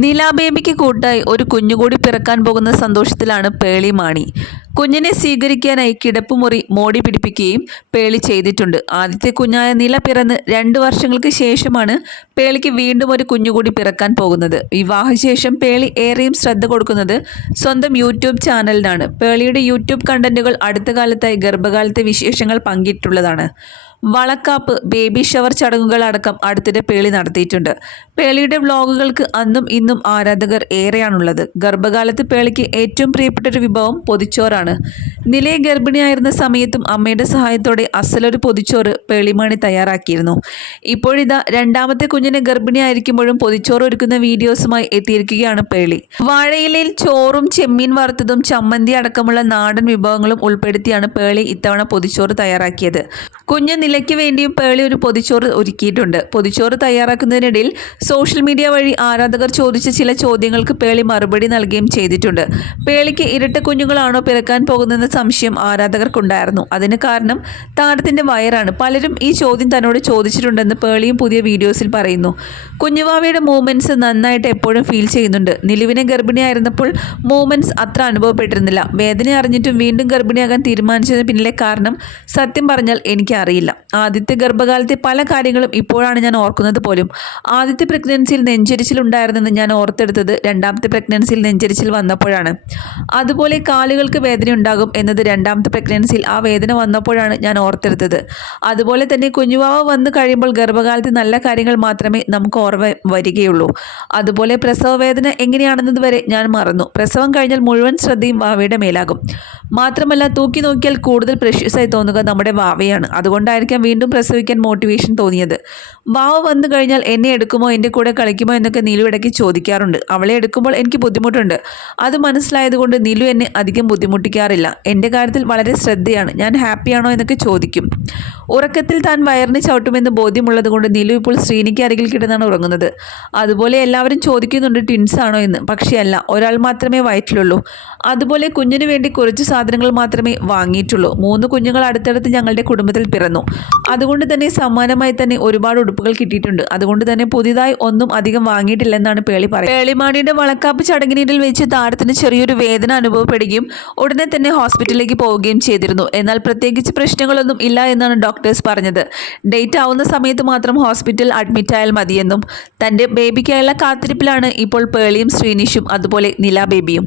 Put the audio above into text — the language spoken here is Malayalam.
നില ബേബിക്ക് കൂട്ടായി ഒരു കുഞ്ഞുകൂടി പിറക്കാൻ പോകുന്ന സന്തോഷത്തിലാണ് പേളി മാണി. കുഞ്ഞിനെ സ്വീകരിക്കാനായി കിടപ്പുമുറി മോടി പിടിപ്പിക്കുകയും പേളി ചെയ്തിട്ടുണ്ട്. ആദ്യത്തെ കുഞ്ഞായ നില പിറന്ന് രണ്ട് വർഷങ്ങൾക്ക് ശേഷമാണ് പേളിക്ക് വീണ്ടും ഒരു കുഞ്ഞുകൂടി പിറക്കാൻ പോകുന്നത്. വിവാഹശേഷം പേളി ഏറെയും ശ്രദ്ധ കൊടുക്കുന്നത് സ്വന്തം യൂട്യൂബ് ചാനലിനാണ്. പേളിയുടെ യൂട്യൂബ് കണ്ടന്റുകൾ അടുത്ത കാലത്തായി ഗർഭകാലത്തെ വിശേഷങ്ങൾ പങ്കിട്ടുള്ളതാണ്. വളക്കാപ്പ് ബേബി ഷവർ ചടങ്ങുകൾ അടക്കം അടുത്തിടെ പേളി നടത്തിയിട്ടുണ്ട്. പേളിയുടെ വ്ളോഗുകൾക്ക് അന്നും ഇന്നും ആരാധകർ ഏറെയാണുള്ളത്. ഗർഭകാലത്ത് പേളിക്ക് ഏറ്റവും പ്രിയപ്പെട്ട ഒരു വിഭവം പൊതിച്ചോറാണ്. നിലയെ ഗർഭിണിയായിരുന്ന സമയത്തും അമ്മയുടെ സഹായത്തോടെ അസലൊരു പൊതിച്ചോറ് പേളിമാണി തയ്യാറാക്കിയിരുന്നു. ഇപ്പോഴിതാ രണ്ടാമത്തെ കുഞ്ഞിനെ ഗർഭിണിയായിരിക്കുമ്പോഴും പൊതിച്ചോറ് ഒരുക്കുന്ന വീഡിയോസുമായി എത്തിയിരിക്കുകയാണ് പേളി. വാഴയിലയിൽ ചോറും ചെമ്മീൻ വറുത്തതും ചമ്മന്തി അടക്കമുള്ള നാടൻ വിഭവങ്ങളും ഉൾപ്പെടുത്തിയാണ് പേളി ഇത്തവണ പൊതിച്ചോറ് തയ്യാറാക്കിയത്. കുഞ്ഞ് നിലയ്ക്ക് വേണ്ടിയും പേളി ഒരു പൊതിച്ചോറ് ഒരുക്കിയിട്ടുണ്ട്. പൊതിച്ചോറ് തയ്യാറാക്കുന്നതിനിടയിൽ സോഷ്യൽ മീഡിയ വഴി ആരാധകർ ചോദിച്ച ചില ചോദ്യങ്ങൾക്ക് പേളി മറുപടി നൽകുകയും ചെയ്തിട്ടുണ്ട്. പേളിക്ക് ഇരട്ട കുഞ്ഞുങ്ങളാണോ പിറക്കാൻ പോകുന്നതെന്ന സംശയം ആരാധകർക്കുണ്ടായിരുന്നു. അതിന് കാരണം താരത്തിന്റെ വയറാണ്. പലരും ഈ ചോദ്യം തന്നോട് ചോദിച്ചിട്ടുണ്ടെന്ന് പേളിയും പുതിയ വീഡിയോസിൽ പറയുന്നു. കുഞ്ഞുവാവയുടെ മൂവ്മെന്റ്സ് നന്നായിട്ട് എപ്പോഴും ഫീൽ ചെയ്യുന്നുണ്ട്. നിലവിനെ ഗർഭിണിയായിരുന്നപ്പോൾ മൂവ്മെന്റ്സ് അത്ര അനുഭവപ്പെട്ടിരുന്നില്ല. വേദന അറിഞ്ഞിട്ടും വീണ്ടും ഗർഭിണിയാകാൻ തീരുമാനിച്ചതിന് പിന്നിലെ കാരണം സത്യം പറഞ്ഞാൽ എനിക്കറിയില്ല. ആദ്യത്തെ ഗർഭകാലത്തെ പല കാര്യങ്ങളും ഇപ്പോഴാണ് ഞാൻ ഓർക്കുന്നത് പോലും. ആദ്യത്തെ പ്രഗ്നൻസിയിൽ നെഞ്ചരിച്ചിൽ ഉണ്ടായിരുന്നെന്ന് ഞാൻ ഓർത്തെടുത്തത് രണ്ടാമത്തെ പ്രഗ്നൻസിയിൽ നെഞ്ചരിച്ചിൽ വന്നപ്പോഴാണ്. അതുപോലെ കാലുകൾക്ക് വേദന ഉണ്ടാകും എന്നത് രണ്ടാമത്തെ പ്രഗ്നൻസിയിൽ ആ വേദന വന്നപ്പോഴാണ് ഞാൻ ഓർത്തെടുത്തത്. അതുപോലെ തന്നെ കുഞ്ഞുവാവ വന്നു കഴിയുമ്പോൾ ഗർഭകാലത്ത് നല്ല കാര്യങ്ങൾ മാത്രമേ നമുക്ക് ഓർമ്മ വരികയുള്ളൂ. അതുപോലെ പ്രസവ വേദന എങ്ങനെയാണെന്നത് വരെ ഞാൻ മറന്നു. പ്രസവം കഴിഞ്ഞാൽ മുഴുവൻ ശ്രദ്ധയും വാവയുടെ മേലാകും. മാത്രമല്ല തൂക്കി നോക്കിയാൽ കൂടുതൽ പ്രഷ്യസായി തോന്നുക നമ്മുടെ വാവയാണ്. അതുകൊണ്ടായിരിക്കാം വീണ്ടും പ്രസവിക്കാൻ മോട്ടിവേഷൻ തോന്നിയത്. വാവ വന്നു കഴിഞ്ഞാൽ എന്നെ എടുക്കുമോ എന്റെ കൂടെ കളിക്കുമോ എന്നൊക്കെ നീലു ഇടയ്ക്ക് ചോദിക്കാറുണ്ട്. അവളെ എടുക്കുമ്പോൾ എനിക്ക് ബുദ്ധിമുട്ടുണ്ട്. അത് മനസ്സിലായതുകൊണ്ട് നീലു എന്നെ അധികം ബുദ്ധിമുട്ടിക്കാറില്ല. എന്റെ കാര്യത്തിൽ വളരെ ശ്രദ്ധയാണ്. ഞാൻ ഹാപ്പിയാണോ എന്നൊക്കെ ചോദിക്കും. ഉറക്കത്തിൽ താൻ വയറിന് ചവിട്ടുമെന്ന് ബോധ്യമുള്ളത് കൊണ്ട് നീലു ഇപ്പോൾ ശ്രീനിക്ക് അരികിൽ കിടന്നാണ് ഉറങ്ങുന്നത്. അതുപോലെ എല്ലാവരും ചോദിക്കുന്നുണ്ട് ടിൻസ് ആണോ എന്ന്. പക്ഷേ അല്ല ഒരാൾ മാത്രമേ വയറ്റിലുള്ളൂ. അതുപോലെ കുഞ്ഞിന് വേണ്ടി കുറച്ച് സാധനങ്ങൾ മാത്രമേ വാങ്ങിയിട്ടുള്ളൂ. മൂന്ന് കുഞ്ഞുങ്ങൾ അടുത്തടുത്ത് ഞങ്ങളുടെ കുടുംബത്തിൽ പിറന്നു. അതുകൊണ്ട് തന്നെ സമ്മാനമായി തന്നെ ഒരുപാട് ഉടുപ്പുകൾ കിട്ടിയിട്ടുണ്ട്. അതുകൊണ്ട് തന്നെ പുതിയതായി ഒന്നും അധികം വാങ്ങിയിട്ടില്ലെന്നാണ് പേളി പറയുന്നത്. പേളിമാണിയുടെ വളക്കാപ്പ് ചടങ്ങിനിടയിൽ വെച്ച് താരത്തിന് ചെറിയൊരു വേദന അനുഭവപ്പെടുകയും ഉടനെ തന്നെ ഹോസ്പിറ്റലിലേക്ക് പോവുകയും ചെയ്തിരുന്നു. എന്നാൽ പ്രത്യേകിച്ച് പ്രശ്നങ്ങളൊന്നും ഇല്ല എന്നാണ് ഡോക്ടേഴ്സ് പറഞ്ഞത്. ഡേറ്റ് ആവുന്ന സമയത്ത് മാത്രം ഹോസ്പിറ്റൽ അഡ്മിറ്റ് ആയാൽ മതിയെന്നും തന്റെ ബേബിക്കായുള്ള കാത്തിരിപ്പിലാണ് ഇപ്പോൾ പേളിയും ശ്രീനിഷും അതുപോലെ നില ബേബിയും